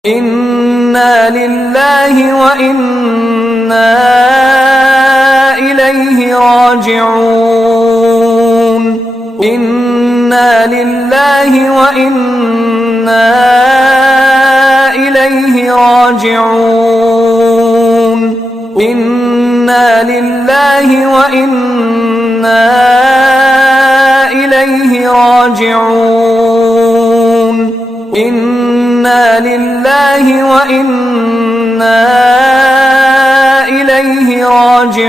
Inna lillahi wa inna ilaihi raji'un. Inna lillahi wa inna ilaihi raji'un. Inna lillahi wa inna ilaihi raji'un. Inna lillahi wa inna ilaihi raji'un.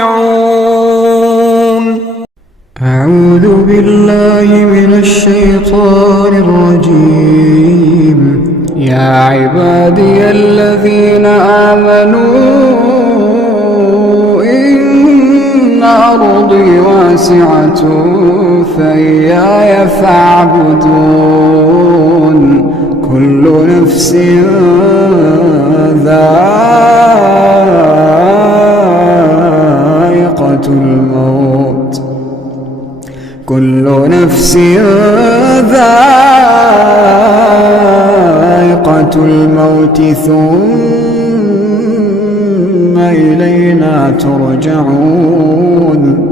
A'udzu billahi minasy syaithanir rajim. Ya ibadiyalladzina amanu inna ardi wasi'atun faiyaya fa'budun. Kullu nafsin dha'iqatul maut. Kullu nafsin dha'iqatul maut thumma ilayna turja'un.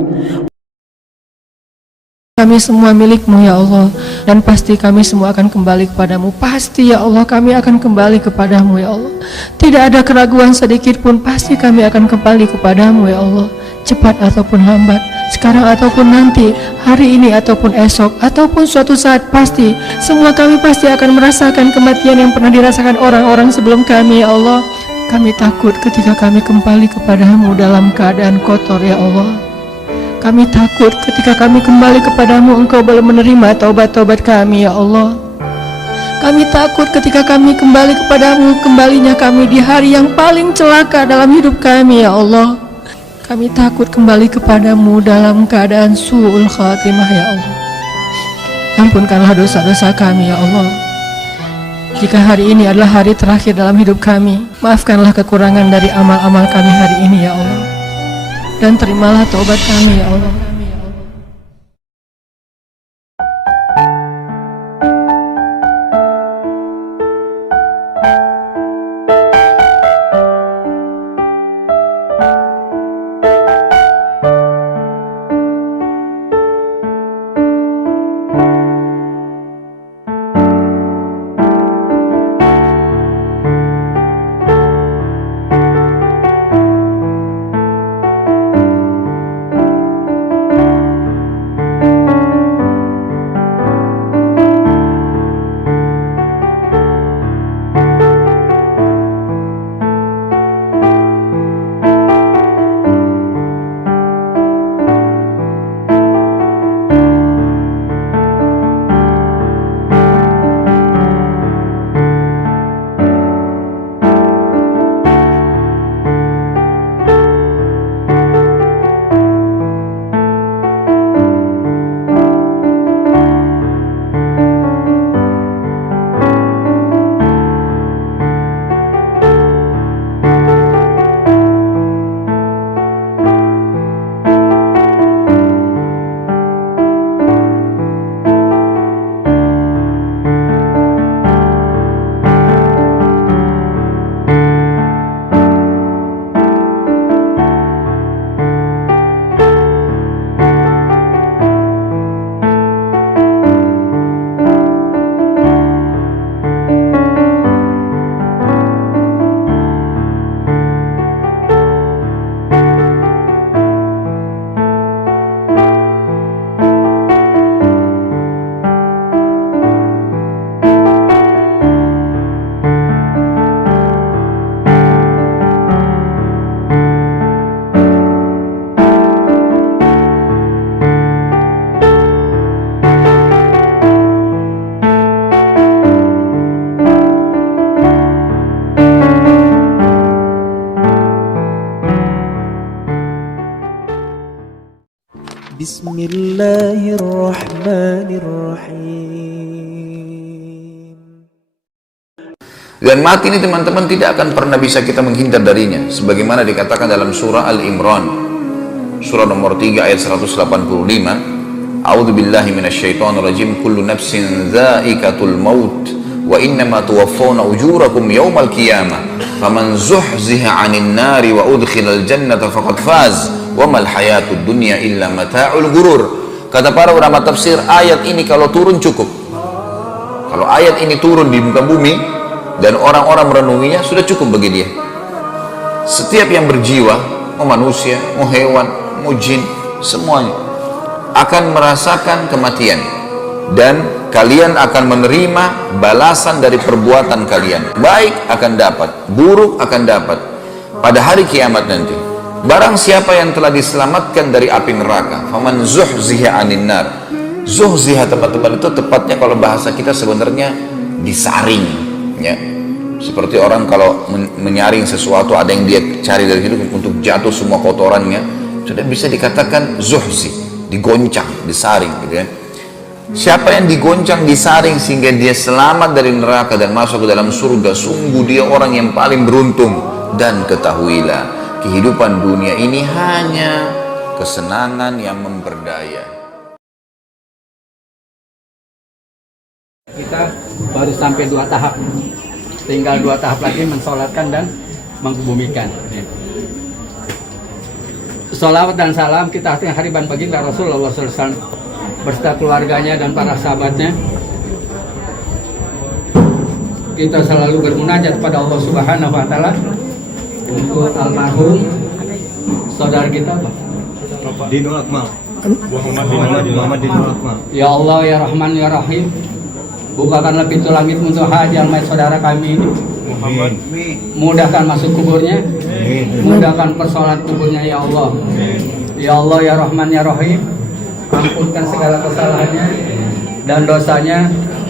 Kami semua milik-Mu ya Allah, dan pasti kami semua akan kembali kepadamu. Pasti ya Allah, kami akan kembali kepadamu ya Allah. Tidak ada keraguan sedikit pun, pasti kami akan kembali kepadamu ya Allah. Cepat ataupun lambat, sekarang ataupun nanti, hari ini ataupun esok, ataupun suatu saat, pasti semua kami pasti akan merasakan kematian yang pernah dirasakan orang-orang sebelum kami ya Allah. Kami takut ketika kami kembali kepadamu dalam keadaan kotor ya Allah. Kami takut ketika kami kembali kepadamu, Engkau belum menerima taubat-taubat kami ya Allah. Kami takut ketika kami kembali kepadamu, kembalinya kami di hari yang paling celaka dalam hidup kami ya Allah. Kami takut kembali kepadamu dalam keadaan su'ul khatimah ya Allah. Ampunkanlah dosa-dosa kami ya Allah. Jika hari ini adalah hari terakhir dalam hidup kami, maafkanlah kekurangan dari amal-amal kami hari ini ya Allah. Dan terimalah taubat kami ya Allah. Bismillahirrahmanirrahim. Dan mati ini teman-teman tidak akan pernah bisa kita menghindar darinya, sebagaimana dikatakan dalam surah Al-Imran, surah nomor 3 ayat 185. A'udzu billahi minasyaitonir rajim. Kullu nafsin dha'iqatul maut wa innama tuwaffawna ujurakum yawmal qiyamah faman zuhziha 'anil nari wa udkhilal jannata faqad faz wa mal hayatud dunya illa mata'ul ghurur. Kata para ulama tafsir, ayat ini kalau turun cukup. Kalau ayat ini turun di muka bumi dan orang-orang merenunginya, sudah cukup bagi dia. Setiap yang berjiwa, mau manusia, mau hewan, mau jin, semuanya akan merasakan kematian, dan kalian akan menerima balasan dari perbuatan kalian. Baik akan dapat, buruk akan dapat pada hari kiamat nanti. Barang siapa yang telah diselamatkan dari api neraka, faman zuhziha 'anil nar. Zuhziha, teman-teman, itu tepatnya kalau bahasa kita sebenarnya disaring, ya. Seperti orang kalau menyaring sesuatu, ada yang dia cari dari hidup untuk jatuh semua kotorannya, sudah bisa dikatakan zuhzi, digoncang, disaring, gitu ya. Siapa yang digoncang, disaring sehingga dia selamat dari neraka dan masuk ke dalam surga, sungguh dia orang yang paling beruntung. Dan ketahuilah, kehidupan dunia ini hanya kesenangan yang memperdaya. Kita baru sampai 2 tahap, tinggal 2 tahap lagi mensolatkan dan mengkebumikan. Salawat dan salam kita artinya hariban baginda Rasulullah SAW beserta keluarganya dan para sahabatnya. Kita selalu bermunajat kepada Allah Subhanahu Wa Taala untuk almarhum saudara kita, Bapak Dinul Akmal. Muhammad Dinul Akmal. Ya Allah, ya Rahman, ya Rahim, bukakanlah pintu langit untuk haji almarhum saudara kami ini. Mudahkan masuk kuburnya, mudahkan persoalan kuburnya, ya Allah. Ya Allah, ya Rahman, ya Rahim, ampunkan segala kesalahannya dan dosanya,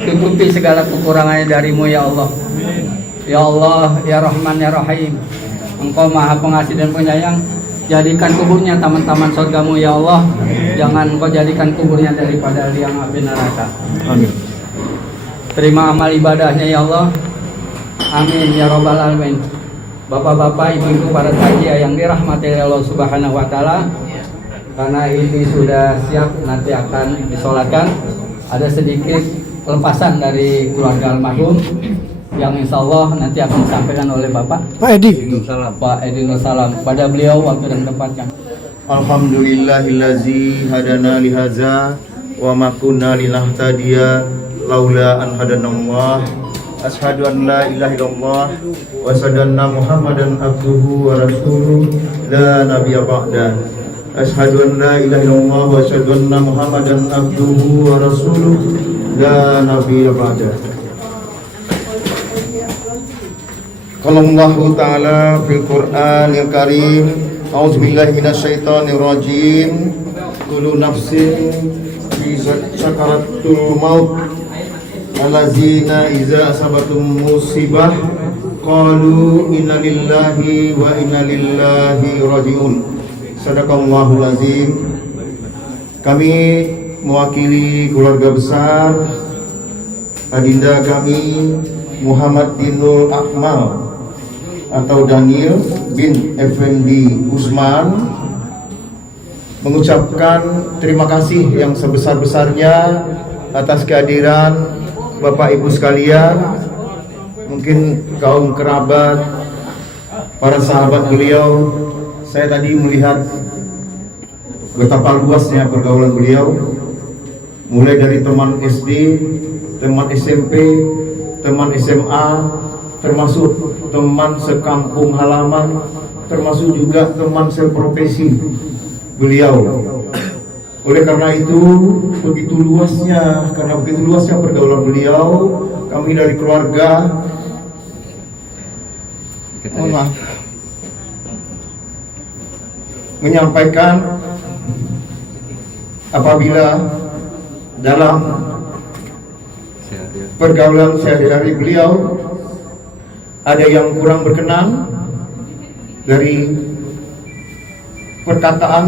tutupi segala kekurangannya darimu, ya Allah. Ya Allah, ya Rahman, ya Rahim, Engkau maha pengasih dan penyayang, jadikan kuburnya taman-taman surgamu, ya Allah. Jangan Engkau jadikan kuburnya daripada liang api neraka. Amin. Terima amal ibadahnya, ya Allah. Amin ya rabbal alamin. Bapak-bapak, ibu-ibu, para tajiyah yang dirahmati Allah Subhanahu Wa Taala, karena ini sudah siap nanti akan disolatkan, ada sedikit pelepasan dari keluarga almarhum yang insya Allah nanti akan disampaikan oleh Bapak Pak Edi Nur Salam pada beliau waktu dan tempat yang. Alhamdulillahillazi hadana lihaza wa ma kunna linahtadiya laula an hadanallah. Ashhadu an la ilaha illallah wa asyhadu anna Muhammadan abduhu wa rasuluh la nabiyya ba'da. Ashhadu an la ilaha illallah wa asyhadu anna Muhammadan abduhu wa rasuluh la nabiyya ba'da. Qala Allah Ta'ala fil Qur'anil Karim, a'udzu billahi minasyaitonir rajim. Kullu nafsin fi sakaratul maut allazina iza asabatum musibah qalu inna lillahi wa inna ilaihi rajiun. Sadaqallahul azim. Kami mewakili keluarga besar adinda kami Muhammad Dinul Akmal atau Daniel bin Effendi Usman mengucapkan terima kasih yang sebesar-besarnya atas kehadiran Bapak Ibu sekalian, mungkin kaum kerabat, para sahabat beliau. Saya tadi melihat betapa luasnya pergaulan beliau, mulai dari teman SD, teman SMP, teman SMA, termasuk teman sekampung halaman, termasuk juga teman seprofesi beliau. Oleh karena itu, begitu luasnya pergaulan beliau, kami dari keluarga, mohon maaf, menyampaikan apabila dalam pergaulan sehari-hari beliau ada yang kurang berkenan dari perkataan,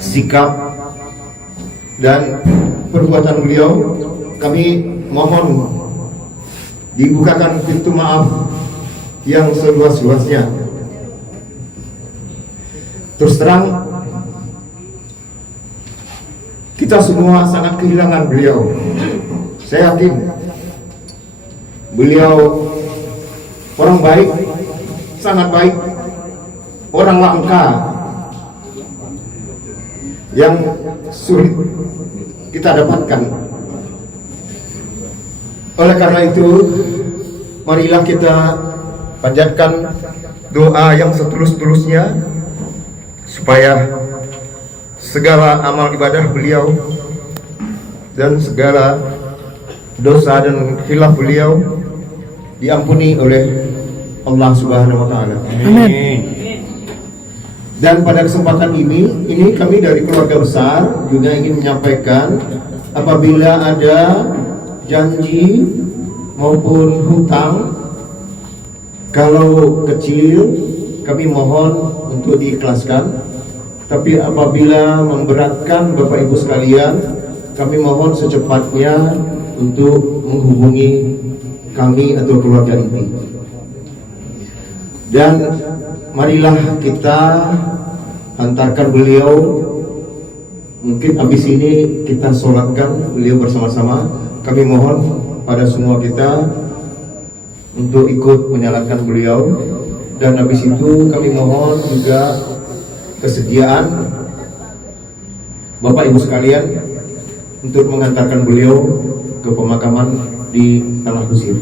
sikap dan perbuatan beliau, kami mohon dibukakan pintu maaf yang seluas-luasnya. Terus terang, kita semua sangat kehilangan beliau. Saya yakin Beliau orang baik, sangat baik, orang langka yang sulit kita dapatkan. Oleh karena itu, marilah kita panjatkan doa yang setulus-tulusnya supaya segala amal ibadah beliau dan segala dosa dan khilaf beliau diampuni oleh Allah Subhanahu wa taala. Amin. Dan pada kesempatan ini kami dari keluarga besar juga ingin menyampaikan, apabila ada janji maupun hutang, kalau kecil kami mohon untuk diikhlaskan, tapi apabila memberatkan Bapak Ibu sekalian, kami mohon secepatnya untuk menghubungi kami atau keluarga inti. Dan marilah kita hantarkan beliau, mungkin habis ini kita sholatkan beliau bersama-sama. Kami mohon pada semua kita untuk ikut menyalatkan beliau, dan habis itu kami mohon juga kesediaan Bapak Ibu sekalian untuk mengantarkan beliau ke pemakaman di Tanah Kusir.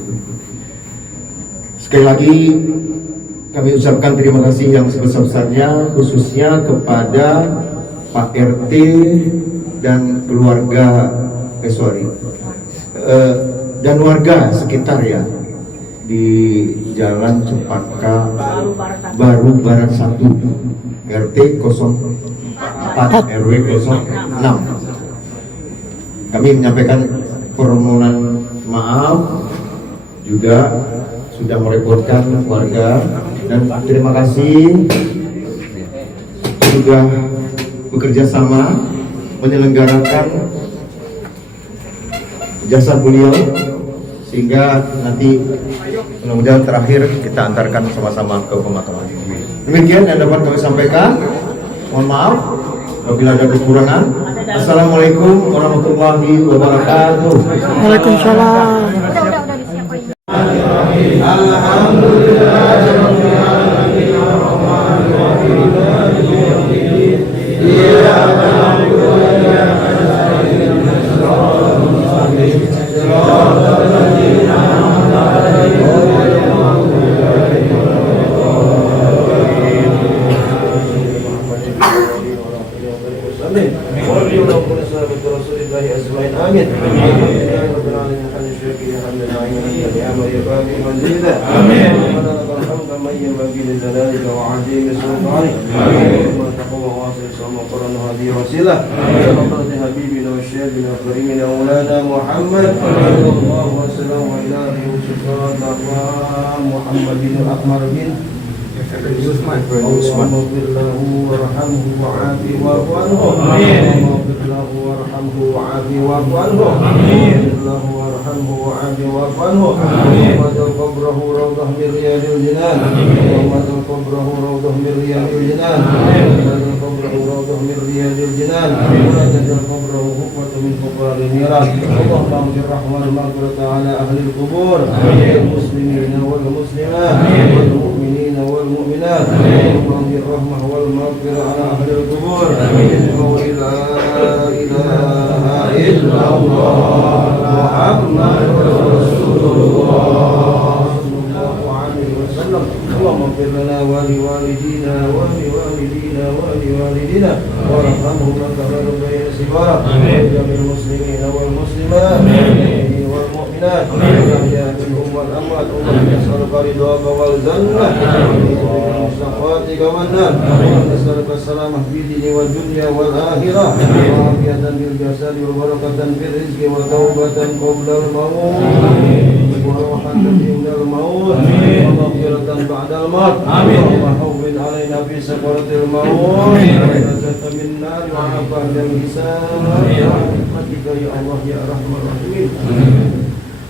Sekali lagi kami ucapkan terima kasih yang sebesar-besarnya, khususnya kepada Pak RT dan keluarga dan warga sekitar ya di Jalan Cempaka Baru Barat 1 RT 04 RW 06. Kami menyampaikan permohonan maaf juga sudah merepotkan warga, dan terima kasih sudah bekerja sama menyelenggarakan jasa beliau, sehingga nanti mudah-mudahan terakhir kita antarkan sama-sama ke pemakaman. Demikian yang dapat kami sampaikan. Mohon maaf apabila ada kekurangan. Assalamualaikum warahmatullahi wabarakatuh. Waalaikumsalam.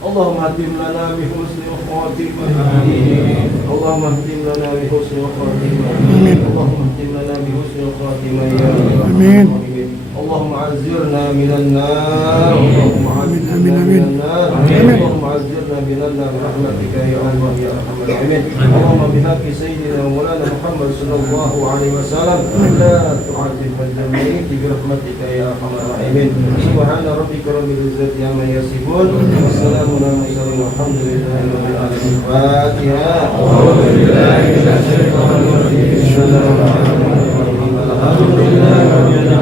اللهم اهدم لنا بحسن خاتمة اللهم اهدم لنا بحسن خاتمة اللهم اهدم لنا بحسن خاتمة يا رب العالمين اللهم عزرنا من النار اللهم عزرنا من النار اللهم أجرنا من النار برحمتك يا الله يا أرحم الراحمين. اللهم بحق سيدنا مولانا محمد صلى الله عليه وسلم لا تعذب الجميع برحمتك يا أرحم الراحمين. سبحان ربك رب العزة عما يصفون والسلام على المرسلين والحمد لله رب العالمين. الفاتحة. أعوذ بالله من الشيطان الرجيم. بسم الله الرحمن الرحيم. الحمد لله رب العالمين.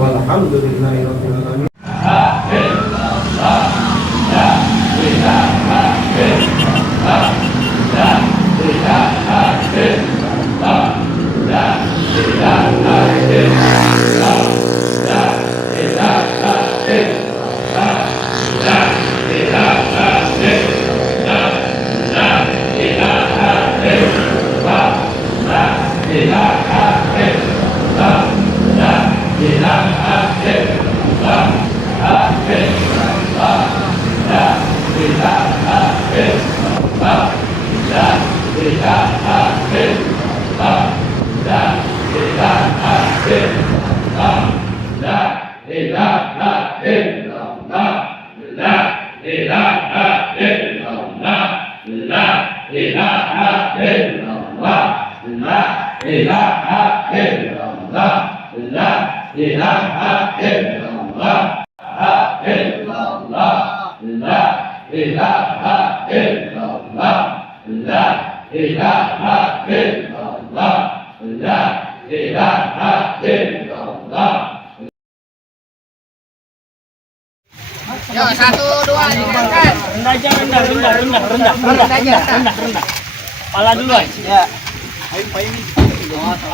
Walhamdulillahirabbil alamin. Rendah. Pala duluan. Ya.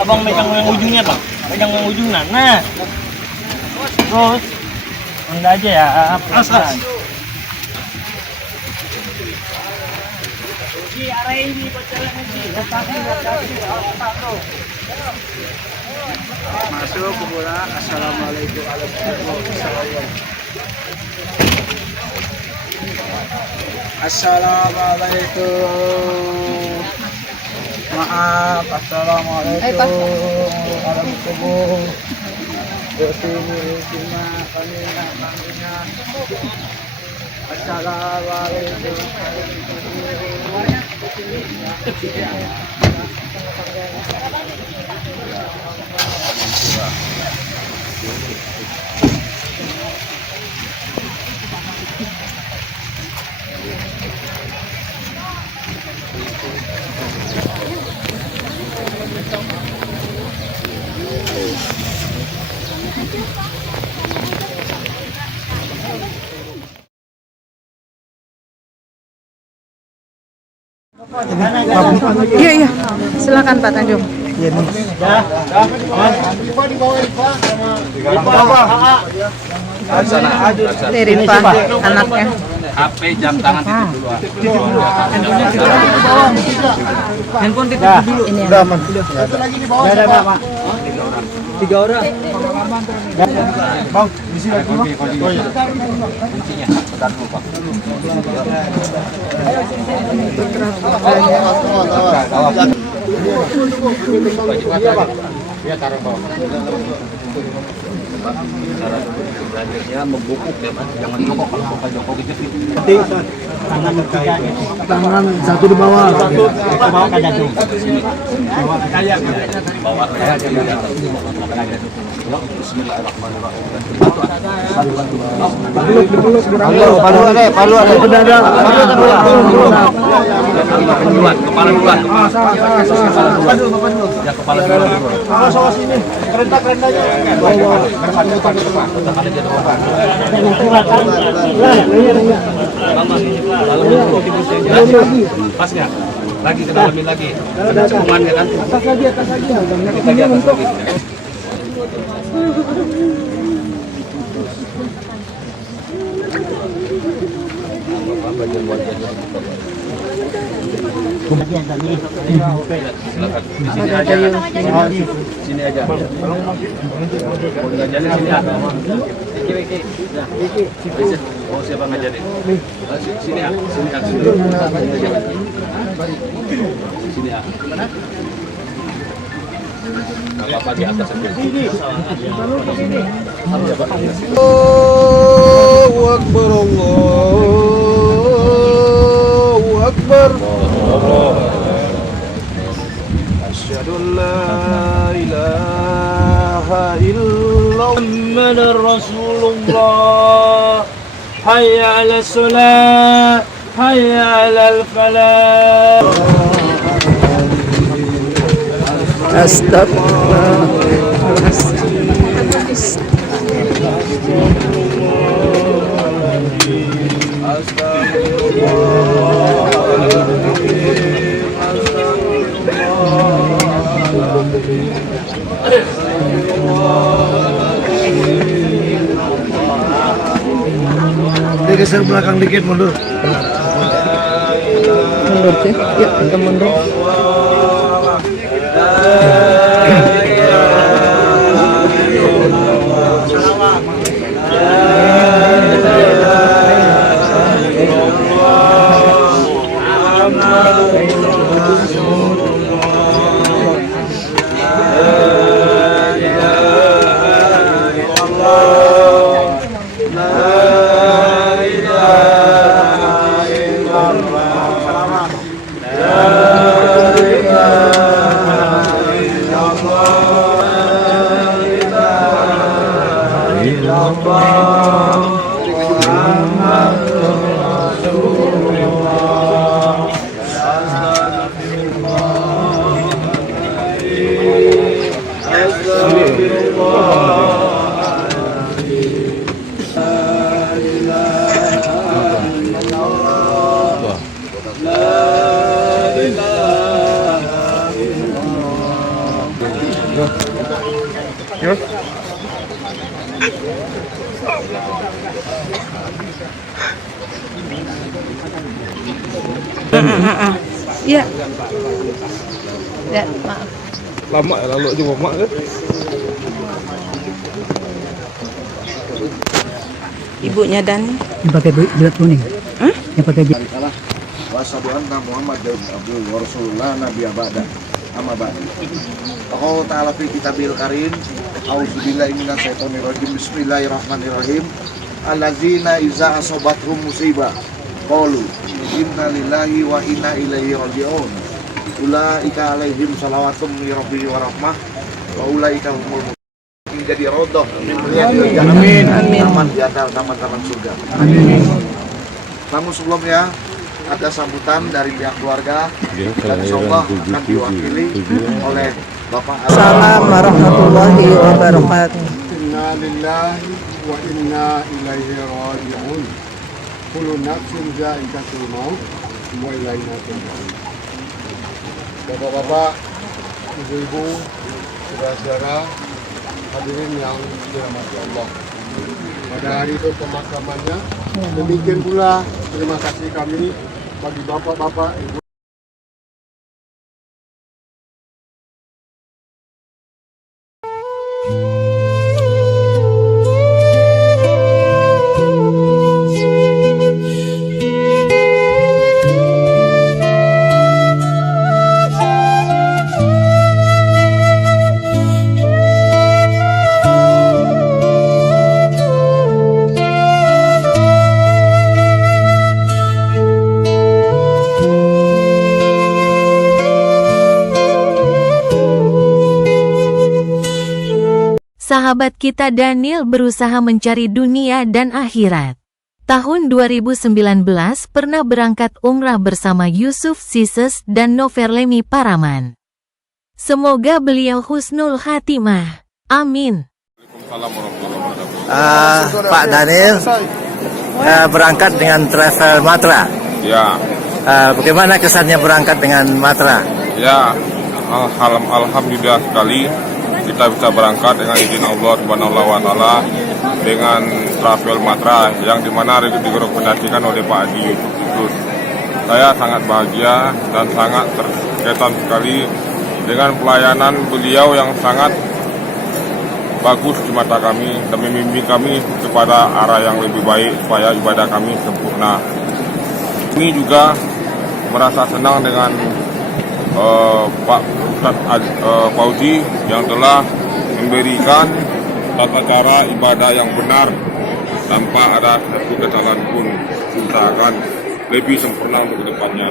Abang megang yang ujungnya, Bang. Pegang yang ujungnya. Nah. Terus rendah aja ya. Pelan. Di arah ini buat jalan ini. Masuk ke bola. Assalamualaikum warahmatullahi wabarakatuh. Assalamualaikum. Maaf, assalamualaikum warahmatullahi wabarakatuh. Assalamualaikum. Iya, silakan Pak Tanjung. Ini Rifa, anaknya. HP jam tangan titip dulu. Handphone titip dulu. Ini Udah aman. Satu lagi di bawah. Ada Pak. 3 orang. Bang, di sini lagi, Bang. Oh iya. Kuncinya. Bentar dulu, Pak. Iya, taruh bawah. Ya membungkuk ya, Mas. Jangan jongkok kalau Pak Jokowi gitu. Tangan satu di bawah. Satu ke bawah ke jantung. Bawah ke kayak. Bawa kayak Bismillahirrahmanirrahim. Palu ada. Kepala duluan. Ya kepala duluan. Awas sini. Kerenda-kerendanya. Pas nggak? Lagi ke dalamin lagi. Ada cekungannya kan? Atas lagi. Kita di atas lagi. Bagian wajahnya. Sini aja. Mau ngajarin sini aja. Oh, siapa ngajarin? Sini ya. Sini ya. Apa di atas aja. Allahu Akbar, Allahu Akbar. Asyhadu an la ilaha illallah Muhammadar Rasulullah. Hayya 'alas salat, hayya 'alal falah. Geser belakang dikit, mundur. Mundur sih. Yuk, kita mundur. Iya. Ya, maaf. Lama ya lalu juga mak kan? Ibunya Dani. Yang pakai jilat kuning. Yang pakai jilat. Wassalamu anna Muhammadun abduhu wa rasulullah nabiyya ba'da. Amma ba'du. Allah Ta'ala fi kitabil karim. A'udzubillahi minasyaitonir rajim. Bismillahirrahmanirrahim. Allazina iza asobathum musibah qalu inna lillahi wa inna ilaihi raji'un. Ulaika alaihim salawatum min rabbihim wa rahmah wa ulaika humul muhtadun. Menjadi rodoh amin aman di atas taman-taman surga. Amin. Namun sebelumnya ada sambutan dari pihak keluarga dan insyaallah akan diwakili oleh Bapak. Assalamualaikum warahmatullahi wabarakatuh. Inna lillahi wa inna ilaihi raji'un. Kullu nafsin za'iqatul maut wa ilaina turja'un. Bapak-bapak, ibu-ibu, saudara-saudara, hadirin yang dirahmati Allah. Pada hari itu pemakamannya, demikian pula terima kasih kami bagi bapak-bapak, ibu. Sahabat kita Daniel berusaha mencari dunia dan akhirat. Tahun 2019 pernah berangkat umrah bersama Yusuf Sises dan Noverlemi Paraman. Semoga beliau husnul khatimah. Amin. Pak Daniel berangkat dengan travel Matra. Ya. Bagaimana kesannya berangkat dengan Matra? Ya, alhamdulillah sekali kita bisa berangkat dengan izin Allah Subhanahu wa Ta'ala dengan travel Matra yang dimana direkomendasikan oleh Pak Haji Yusuf Sisus. Saya sangat bahagia dan sangat terkesan sekali dengan pelayanan beliau yang sangat bagus di mata kami dan membimbing kami kepada arah yang lebih baik supaya ibadah kami sempurna. Kami juga merasa senang dengan Pak Ustadz Fauzi yang telah memberikan tata cara ibadah yang benar tanpa ada satu kesalahan pun, usahakan lebih sempurna untuk kedepannya.